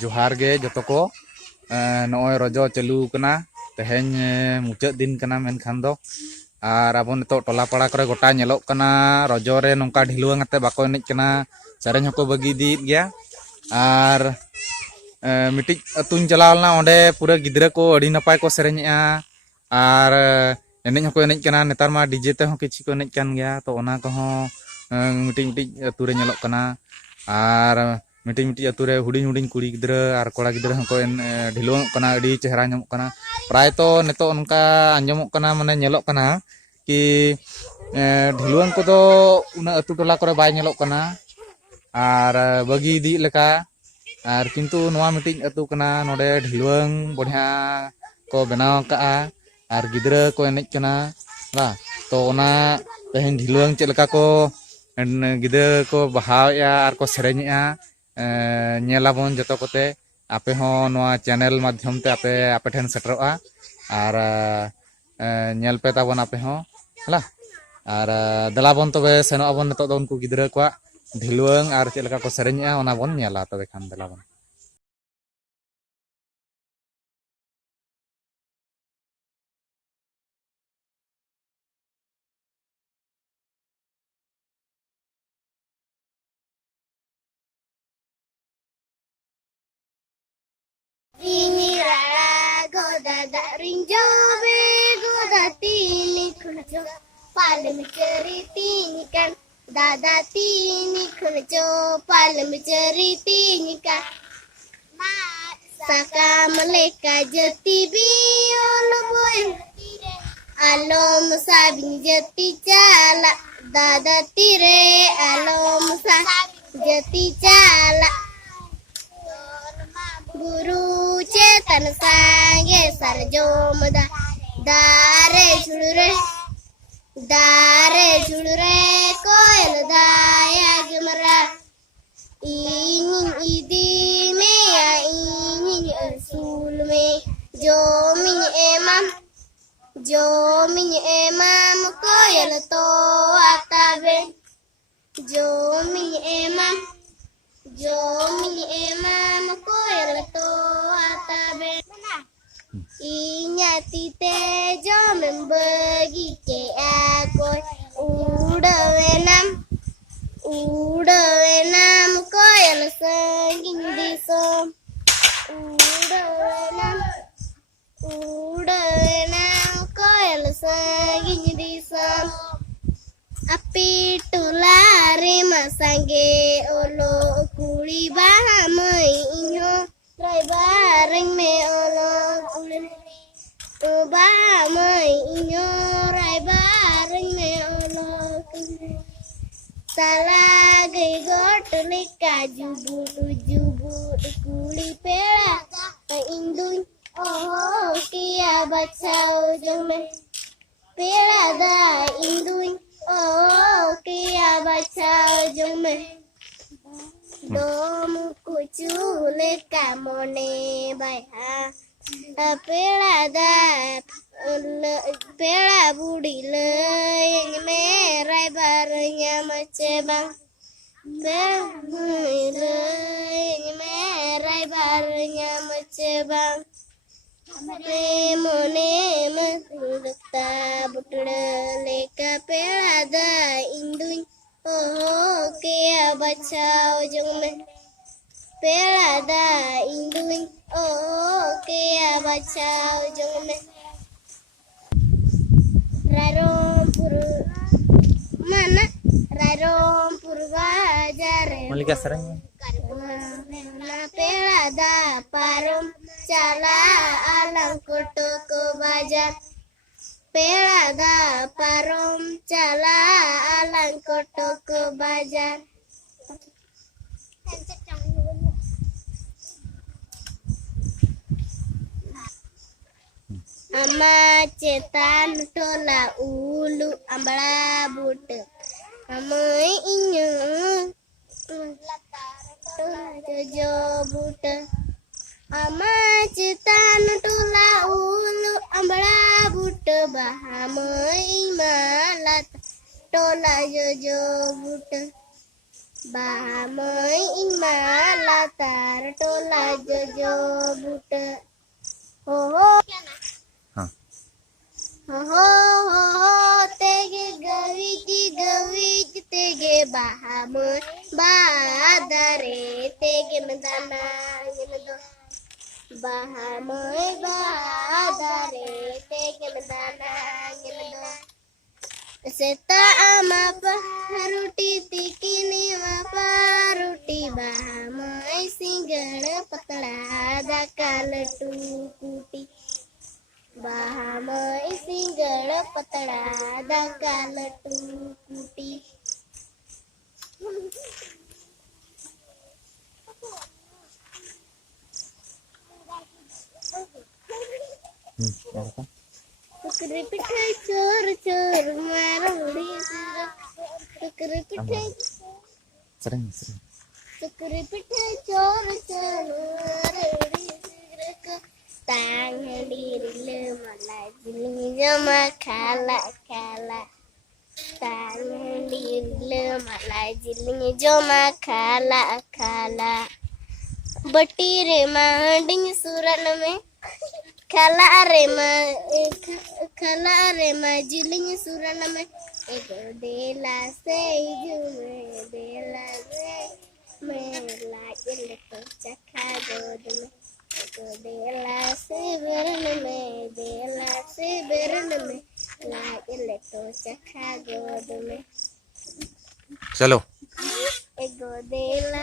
जोहार गे जतो को नॉय रजो चालू कना तेहेन मुचाद दिन कना मेनखान दो और अब नितो टोला पाड़ा करे गोटा नेलोक कना रजो रे नोंका ढिलुआंग आते बाको एनेज कना सेरेंज हको बगी दीद गया और मिटिज अतुन चलावलना ओंडे पूरा गिद्रा को अड़ी नपाय को सेरेंजा और एनेज हको एनेज कना नेतार मा डीजे ते हो किछि को एनेज कान गया तो ओना को हो मिटिज मिटिज अतु रे नेलोक कना और मिटिज मिटिज अतु रे हुडिंग हुडिंग कुड़ी गिद्रा और कोड़ा गिद्रा हको ढिलुआंग कना अड़ी चेहरा ᱧᱟᱢᱚᱜ कना प्राय तो नितो उनका आंजमोग कना माने नेलोक कना कि ढिलुआंग को दो उना अतु टोला करे बाय नेलोक कना और बगी दी लेका और किंतु नोआ मिटिज अतु कना नोडे ढिलुआंग बढ़िया को बनाव का और गिद्रा को एनेज कना बा तो ओना तेहेन ढिलुआंग चेद लेका को गिद्रा को बहावया और को सेरेंया नेलाबोन जतो कोते आपे हो नोआ चैनल माध्यम ते आपे आपे ठेन सेटरोआ और नेल पे ताबोन आपे हो हला और दलाबोन तबे सेनो आबोन नितो दो उनको गिद्रा को ढिलुआंग और चेद लेका को सेरेंया ओना बोन नेला तबे Khan दलाबोन Palem ceritikan dada tini kunco palem ceritikan saka meleka jeti biol boy alom sabing jeti cala dada tire alom sabing jeti cala guru cetan sange sarjomda dare chulure koel daya gemera ingin idi me ya ingin usul me jomin emam koel to atabe jomin emam koel to atabe inyati te jomin bagi ke akoy udawenam koel sanging disom udawenam koel sanging disom api tulare masange olo kuli bahamai inyo rai bareng me olo kuli bahamai inyo rai bareng me olo kuli salah gay got leka jubu kuli pela indun oh kia bacau jome pela da indun oh kia bacau jome dom kucule kamone baiha pela da pela budi le merai barnya macebang le merai barnya macebang mone mata butla leka pela da indun oh kia bacau jome pela da indun oh kia bacau jome rarompur mana rarompur bajare malika sereng na pela da parum cala alang koto ko bajar pela da parum cala alang koto ko bajar ama cetan tola ulu ambala but amai inyo jojo but ama cetan tola ulu ambala but bahamai malat tola jojo but Bahamoy imala tar tola jojo buta. Ho ho Hah. ho ho ho tege gawij tege bahamoy badare tege mendana ngendo. Bahamoy badare tege mendana ngendo. Seta ama paruti tikini ma paruti bahamoy singgana patla dakal tukuti. Bahamoy singgana patla dakal tukuti. Apa? Tukri pitai cor cor marudi sira. Tukri pitai Sering. tukri pitai cor cor marudi sira. Tangan diri malah jili jama kala. Tangan diri malah jili jama kala. Bati re manding suran में kala re ma jiling suran में ego dela se मेला इले तो चखा गोद में ego dela se beran में ला इले तो चखा गोद में चलो ego dela